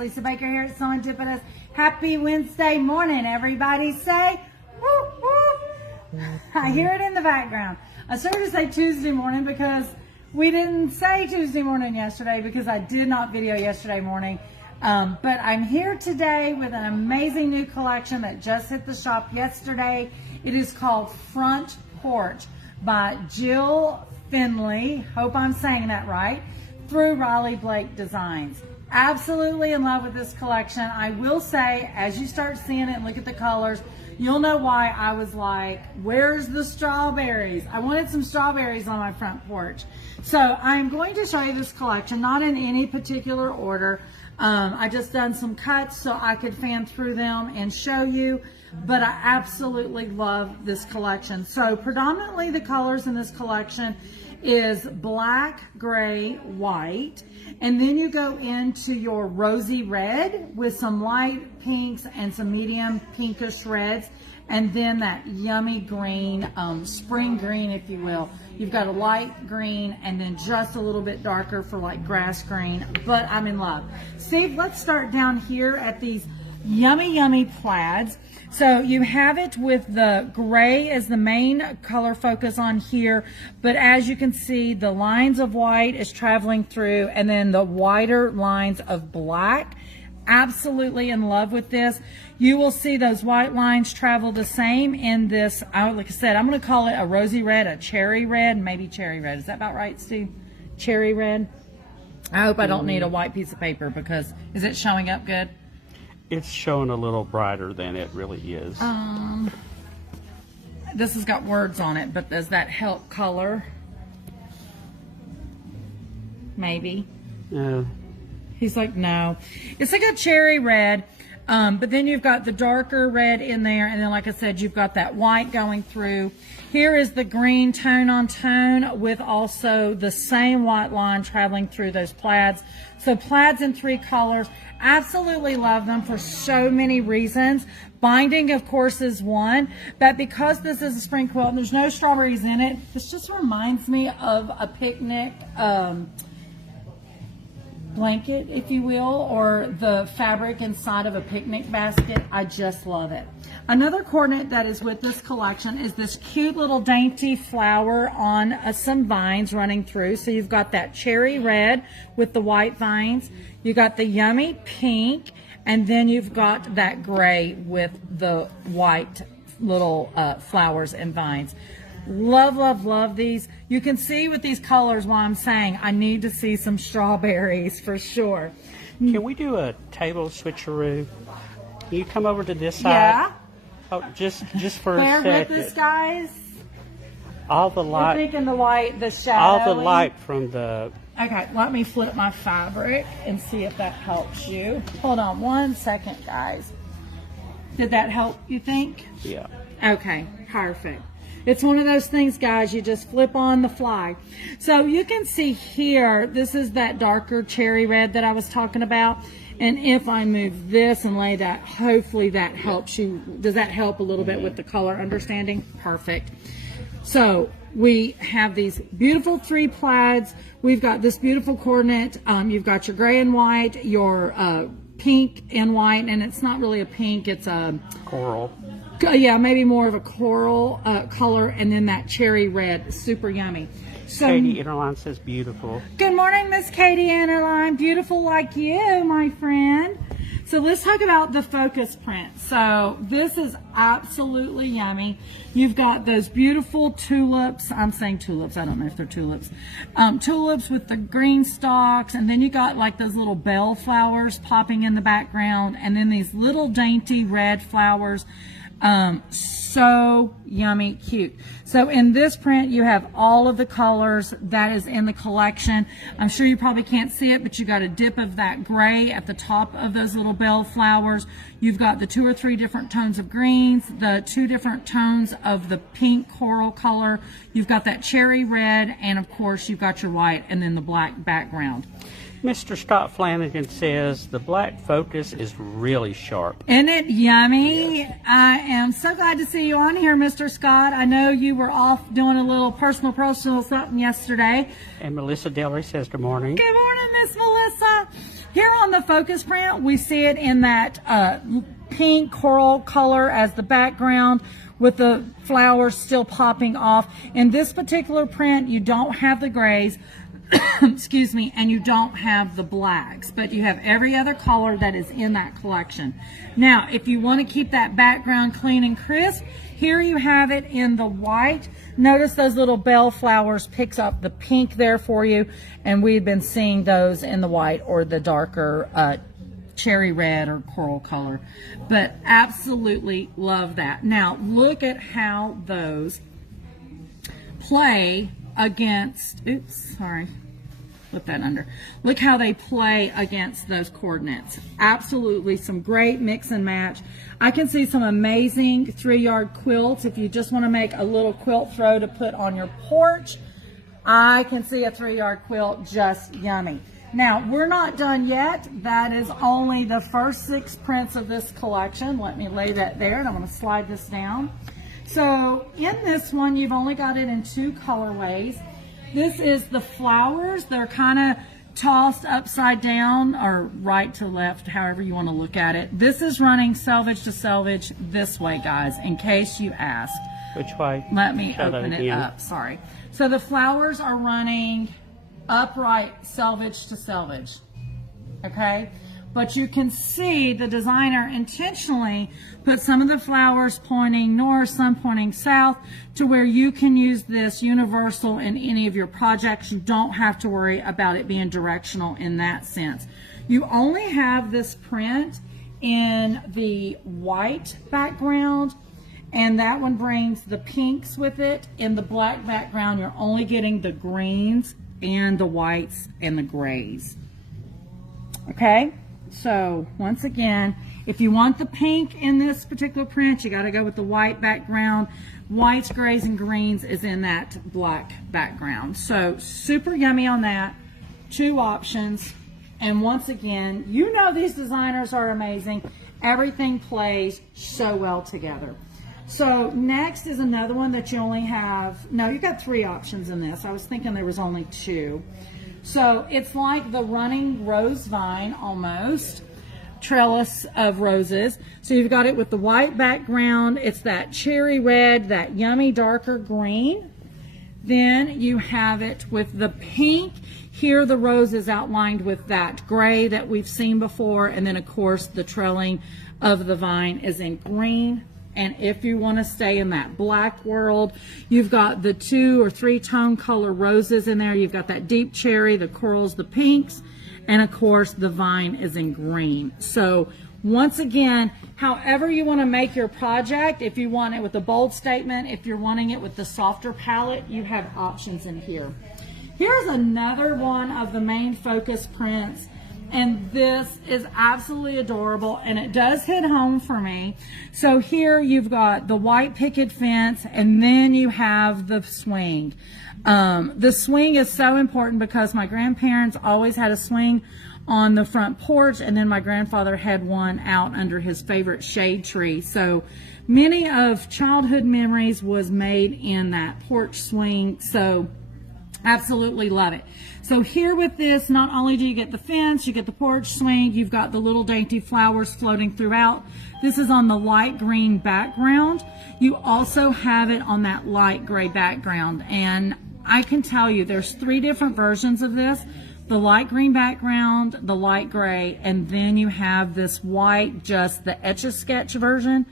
Lisa Baker here at Serendipitous. Happy Wednesday morning, everybody. Say, woo, woo. I hear it in the background. I started to say Tuesday morning because we didn't say Tuesday morning yesterday because I did not video yesterday morning. But I'm here today with an amazing new collection that just hit the shop yesterday. It is called Front Porch by Jill Finley. Hope I'm saying that right. Through Riley Blake Designs. Absolutely in love with this collection. I will say, as you start seeing it and look at the colors, you'll know why I was like, where's the strawberries? I wanted some strawberries on my front porch. So I'm going to show you this collection, not in any particular order. I just done some cuts so I could fan through them and show you, but I absolutely love this collection. So predominantly the colors in this collection is black, gray, white, and then you go into your rosy red with some light pinks and some medium pinkish reds, and then that yummy green, spring green, if you will. You've got a light green and then just a little bit darker for like grass green, but I'm in love. Steve, let's start down here at these yummy, yummy plaids. So you have it with the gray as the main color focus on here, but as you can see, the lines of white is traveling through and then the wider lines of black. Absolutely in love with this. You will see those white lines travel the same in this, like I said, I'm going to call it a rosy red, a cherry red, maybe cherry red. Is that about right, Steve? Cherry red? I hope I don't need a white piece of paper because, is it showing up good? It's showing a little brighter than it really is. This has got words on it, but does that help color? Maybe. He's like, no. It's like a cherry red, but then you've got the darker red in there, and then like I said, you've got that white going through. Here is the green tone on tone with also the same white line traveling through those plaids. So plaids in 3 colors. Absolutely love them for so many reasons. Binding, of course, is one, but because this is a spring quilt and there's no strawberries in it, this just reminds me of a picnic blanket, if you will, or the fabric inside of a picnic basket. I just love it. Another coordinate that is with this collection is this cute little dainty flower on some vines running through. So you've got that cherry red with the white vines. You got the yummy pink, and then you've got that gray with the white little flowers and vines. Love, love, love these. You can see with these colors why I'm saying I need to see some strawberries for sure. Can we do a table switcheroo? Can you come over to this side? Yeah. Oh, just for a Bear second. with us, guys. All the light. You're thinking the white, the shadow. All the light from the. Okay, let me flip my fabric and see if that helps you. Hold on one second, guys. Did that help, you think? Yeah. Okay, perfect. It's one of those things, guys, you just flip on the fly. So you can see here, this is that darker cherry red that I was talking about. And if I move this and lay that, hopefully that helps you. Does that help a little bit with the color understanding? Perfect. So we have these beautiful 3 plaids. We've got this beautiful coordinate. You've got your gray and white, your pink and white, and it's not really a pink, it's a Coral. Yeah, maybe more of a coral color, and then that cherry red, super yummy. So, Katie Interline says beautiful. Good morning, Miss Katie Interline. Beautiful like you, my friend. So let's talk about the focus print. So this is absolutely yummy. You've got those beautiful tulips. I'm saying tulips. I don't know if they're tulips. Tulips with the green stalks, and then you got like those little bell flowers popping in the background, and then these little dainty red flowers. So yummy cute. So in this print you have all of the colors that is in the collection. I'm sure you probably can't see it, but you got a dip of that gray at the top of those little bell flowers. You've got the 2 or 3 different tones of greens, the 2 different tones of the pink coral color. You've got that cherry red, and of course you've got your white and then the black background. Mr. Scott Flanagan says the black focus is really sharp. Isn't it yummy? Yes. I am so glad to see you on here, Mr. Scott. I know you were off doing a little personal something yesterday. And Melissa Delry says good morning. Good morning, Miss Melissa. Here on the focus print, we see it in that pink coral color as the background with the flowers still popping off. In this particular print, you don't have the grays, excuse me, and you don't have the blacks, but you have every other color that is in that collection. Now, if you want to keep that background clean and crisp, here you have it in the white. Notice those little bell flowers picks up the pink there for you, and we've been seeing those in the white or the darker cherry red or coral color. But absolutely love that. Now, look at how those play against, oops, sorry, put that under. Look how they play against those coordinates. Absolutely some great mix and match. I can see some amazing 3-yard quilts. If you just want to make a little quilt throw to put on your porch, I can see a 3-yard quilt just yummy. Now, we're not done yet. That is only the first 6 prints of this collection. Let me lay that there, and I'm going to slide this down. So in this one, you've only got it in 2 colorways. This is the flowers. They're kind of tossed upside down or right to left, however you want to look at it. This is running selvage to selvage this way, guys, in case you ask. Which way? Let me open it up. Sorry. So the flowers are running upright selvage to selvage. Okay? But you can see the designer intentionally put some of the flowers pointing north, some pointing south, to where you can use this universal in any of your projects. You don't have to worry about it being directional in that sense. You only have this print in the white background, and that one brings the pinks with it. In the black background, you're only getting the greens and the whites and the grays. Okay? So once again, if you want the pink in this particular print, you got to go with the white background. Whites, grays, and greens is in that black background. So super yummy on that. 2 options. And once again, you know these designers are amazing. Everything plays so well together. So next is another one that you only have, no, you got 3 options in this. I was thinking there was only 2. So it's like the running rose vine almost, trellis of roses. So you've got it with the white background. It's that cherry red, that yummy darker green. Then you have it with the pink. Here the rose is outlined with that gray that we've seen before. And then of course the trailing of the vine is in green. And if you want to stay in that black world, you've got the 2 or 3 tone color roses in there. You've got that deep cherry, the corals, the pinks, and of course the vine is in green. So once again, however you want to make your project, if you want it with a bold statement, if you're wanting it with the softer palette, you have options in here. Here's another one of the main focus prints. And this is absolutely adorable, and it does hit home for me. So here you've got the white picket fence, and then you have the swing. The swing is so important because my grandparents always had a swing on the front porch, and then my grandfather had one out under his favorite shade tree. So many of childhood memories was made in that porch swing. So absolutely love it. So here with this, not only do you get the fence, you get the porch swing, you've got the little dainty flowers floating throughout. This is on the light green background. You also have it on that light gray background. And I can tell you there's 3 different versions of this. The light green background, the light gray, and then you have this white, just the Etch-a-Sketch version.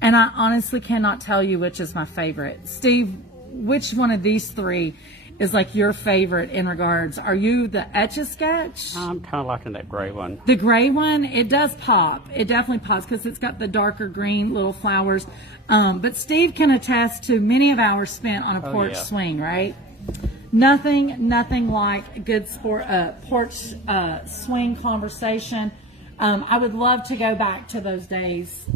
And I honestly cannot tell you which is my favorite. Steve, which one of these 3 is like your favorite in regards? Are you the Etch-a-Sketch? I'm kind of liking that gray one. The gray one, it does pop. It definitely pops because it's got the darker green little flowers. But Steve can attest to many of hours spent on a porch swing, right? Nothing like a good porch swing conversation. I would love to go back to those days.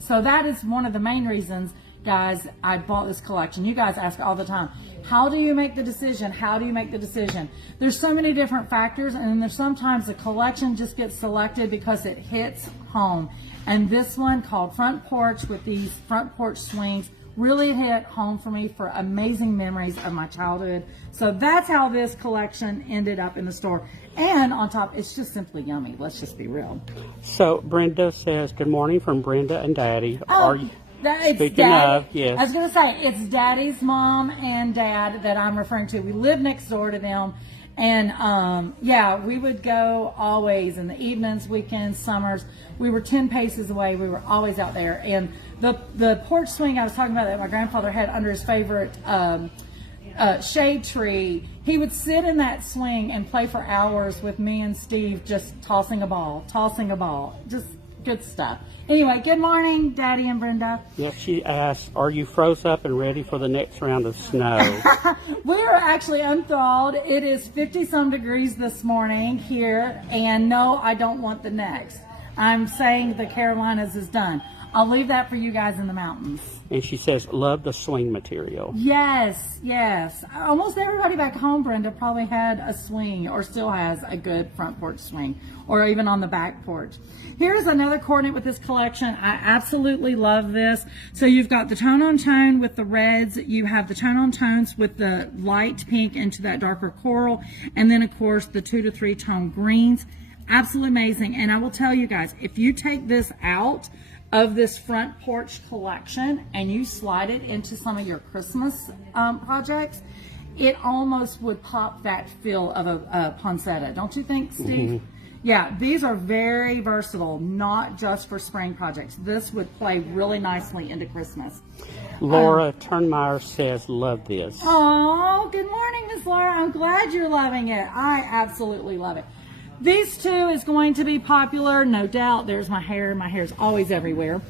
So that is one of the main reasons, guys, I bought this collection. You guys ask all the time, how do you make the decision? How do you make the decision? There's so many different factors, and then there's sometimes the collection just gets selected because it hits home. And this one called Front Porch with these front porch swings really hit home for me for amazing memories of my childhood. So that's how this collection ended up in the store. And on top, it's just simply yummy. Let's just be real. So Brenda says, good morning from Brenda and Daddy. Oh, Are you it's speaking Dad. of? Yes. I was going to say, it's Daddy's mom and Dad that I'm referring to. We live next door to them. And yeah, we would go always in the evenings, weekends, summers. We were 10 paces away. We were always out there. And the porch swing I was talking about that my grandfather had under his favorite shade tree, he would sit in that swing and play for hours with me and Steve, just tossing a ball. Just good stuff. Anyway, good morning, Daddy and Brenda. Yes, she asked, are you froze up and ready for the next round of snow? We are actually unthawed. It is 50-some degrees this morning here, and no, I don't want the next. I'm saying the Carolinas is done. I'll leave that for you guys in the mountains. And she says, love the swing material. Yes, yes. Almost everybody back home, Brenda, probably had a swing or still has a good front porch swing or even on the back porch. Here's another coordinate with this collection. I absolutely love this. So you've got the tone on tone with the reds. You have the tone on tones with the light pink into that darker coral. And then, of course, the 2 to 3 tone greens. Absolutely amazing. And I will tell you guys, if you take this out of this front porch collection and you slide it into some of your Christmas projects, it almost would pop that feel of a poinsettia. Don't you think, Steve? Mm-hmm. Yeah, these are very versatile, not just for spring projects. This would play really nicely into Christmas. Laura Turnmeyer says, love this. Oh, good morning, Miss Laura. I'm glad you're loving it. I absolutely love it. These two is going to be popular, no doubt. There's my hair. My hair is always everywhere.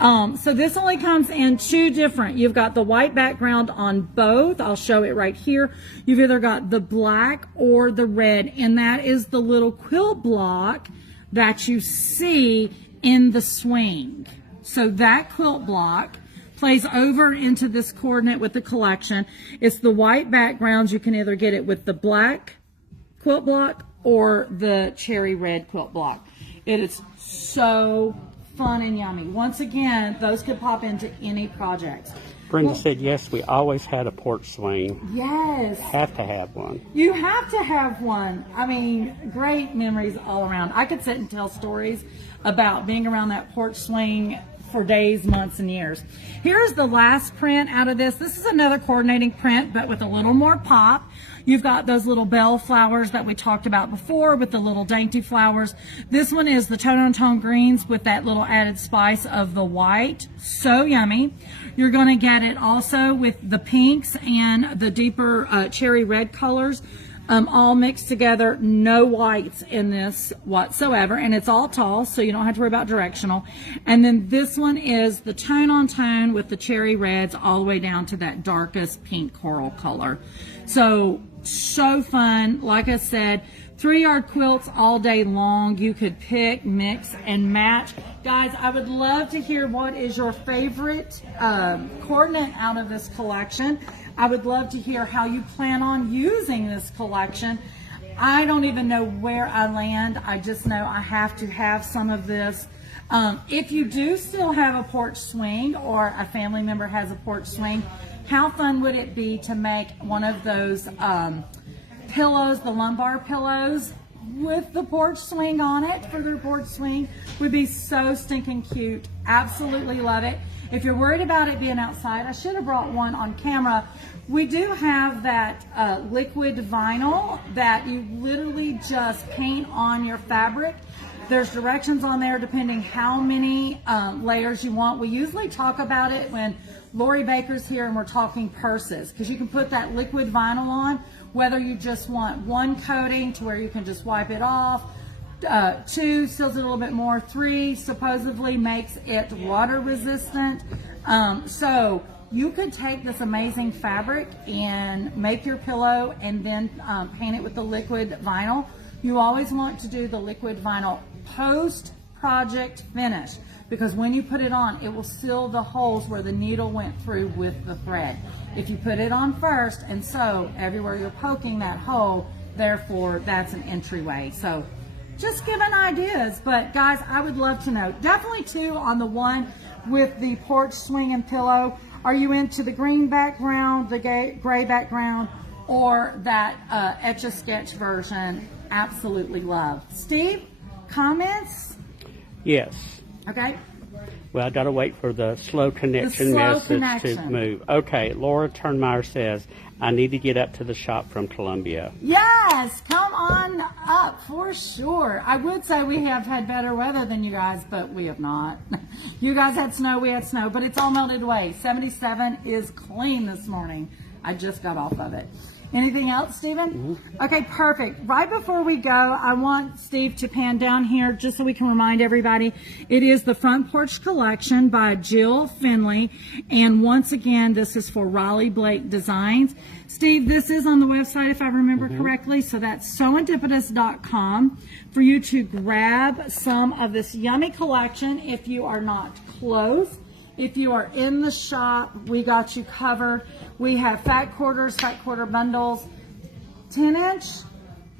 So this only comes in 2 different. You've got the white background on both. I'll show it right here. You've either got the black or the red, and that is the little quilt block that you see in the swing. So that quilt block plays over into this coordinate with the collection. It's the white backgrounds. You can either get it with the black quilt block or the cherry red quilt block. It is so fun and yummy. Once again, those could pop into any projects. Brenda said, yes, we always had a porch swing. Yes. Have to have one. You have to have one. I mean, great memories all around. I could sit and tell stories about being around that porch swing for days, months, and years. Here's the last print out of this. This is another coordinating print, but with a little more pop. You've got those little bell flowers that we talked about before with the little dainty flowers. This one is the tone on tone greens with that little added spice of the white. So yummy. You're going to get it also with the pinks and the deeper cherry red colors. All mixed together, no whites in this whatsoever, and it's all tall, so you don't have to worry about directional. And then this one is the tone on tone with the cherry reds all the way down to that darkest pink coral color. So fun. Like I said, 3-yard quilts all day long. You could pick, mix, and match. Guys, I would love to hear what is your favorite coordinate out of this collection. I would love to hear how you plan on using this collection. I don't even know where I land. I just know I have to have some of this. If you do still have a porch swing or a family member has a porch swing, how fun would it be to make one of those pillows, the lumbar pillows, with the porch swing on it for their porch swing? Would be so stinking cute. Absolutely love it. If you're worried about it being outside, I should have brought one on camera. We do have that liquid vinyl that you literally just paint on your fabric. There's directions on there depending how many layers you want. We usually talk about it when Lori Baker's here and we're talking purses, because you can put that liquid vinyl on, whether you just want 1 coating to where you can just wipe it off, 2 seals it a little bit more, 3 supposedly makes it water resistant. So you could take this amazing fabric and make your pillow and then paint it with the liquid vinyl. You always want to do the liquid vinyl post project finish, because when you put it on, it will seal the holes where the needle went through with the thread. If you put it on first and sew everywhere you're poking that hole, therefore that's an entryway. So just giving ideas, but guys, I would love to know. Definitely too on the one with the porch swing and pillow. Are you into the green background, the gray background, or that Etch-a-Sketch version? Absolutely love. Steve, comments? Yes. Okay. Well, I got to wait for the slow connection message to move. Okay, Laura Turnmeyer says, I need to get up to the shop from Columbia. Yes, come on up for sure. I would say we have had better weather than you guys, but we have not. You guys had snow, we had snow, but it's all melted away. 77 is clean this morning. I just got off of it. Anything else, Stephen? Mm-hmm. Okay, perfect. Right before we go, I want Steve to pan down here just so we can remind everybody. It is the Front Porch Collection by Jill Finley. And once again, this is for Raleigh Blake Designs. Steve, this is on the website, if I remember correctly. So that's sewindipitous.com for you to grab some of this yummy collection if you are not close. If you are in the shop, we got you covered. We have fat quarter bundles, 10-inch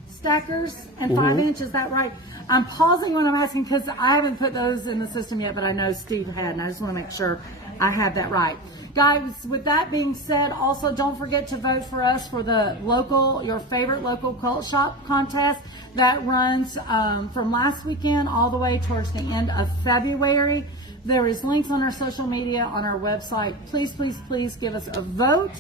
stackers, and 5-inch. Is that right? I'm pausing when I'm asking because I haven't put those in the system yet, but I know Steve had, and I just want to make sure I have that right. Guys, with that being said, also don't forget to vote for us for the your favorite local quilt shop contest that runs from last weekend all the way towards the end of February. There is links on our social media, on our website. Please, please, please give us a vote.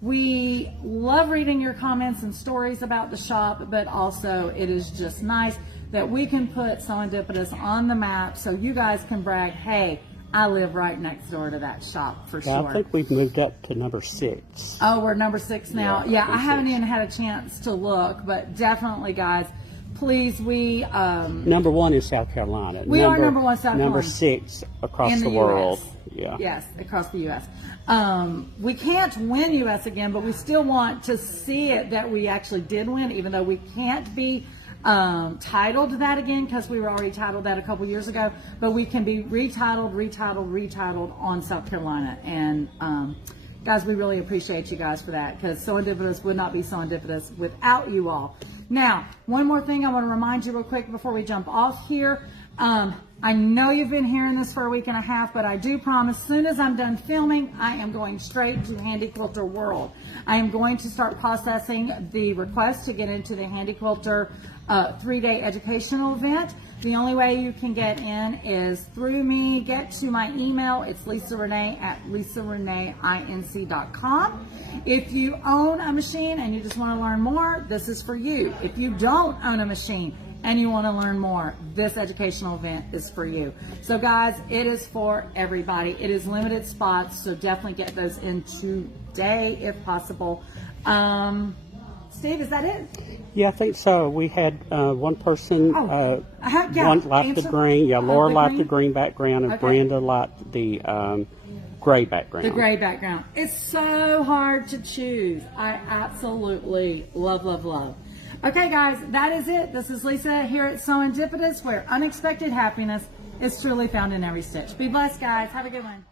We love reading your comments and stories about the shop, but also it is just nice that we can put Serendipitous on the map so you guys can brag, hey, I live right next door to that shop for sure. I think we've moved up to number 6. Oh, we're number 6 now. Yeah, I haven't even had a chance to look, but definitely, guys, please, number 1 is South Carolina. We are number 1 South Carolina. Number 6 across in the world. Yeah. Yes, across the U.S. We can't win U.S. again, but we still want to see it that we actually did win, even though we can't be titled that again because we were already titled that a couple years ago. But we can be retitled on South Carolina. And guys, we really appreciate you guys for that because Serendipitous would not be Serendipitous without you all. Now, one more thing I want to remind you real quick before we jump off here. I know you've been hearing this for a week and a half, but I do promise, as soon as I'm done filming, I am going straight to Handy Quilter World. I am going to start processing the request to get into the Handy Quilter 3-day educational event. The only way you can get in is through me. Get to my email. It's lisarenee@lisareneeinc.com. If you own a machine and you just want to learn more, this is for you. If you don't own a machine and you want to learn more, this educational event is for you. So guys, it is for everybody. It is limited spots, so definitely get those in today if possible. Steve, is that it? Yeah, I think so. We had one person, one liked the green, Laura liked the green background, and Brenda liked the gray background. The gray background. It's so hard to choose. I absolutely love, love, love. Okay, guys, that is it. This is Lisa here at Serendipitous, where unexpected happiness is truly found in every stitch. Be blessed, guys. Have a good one.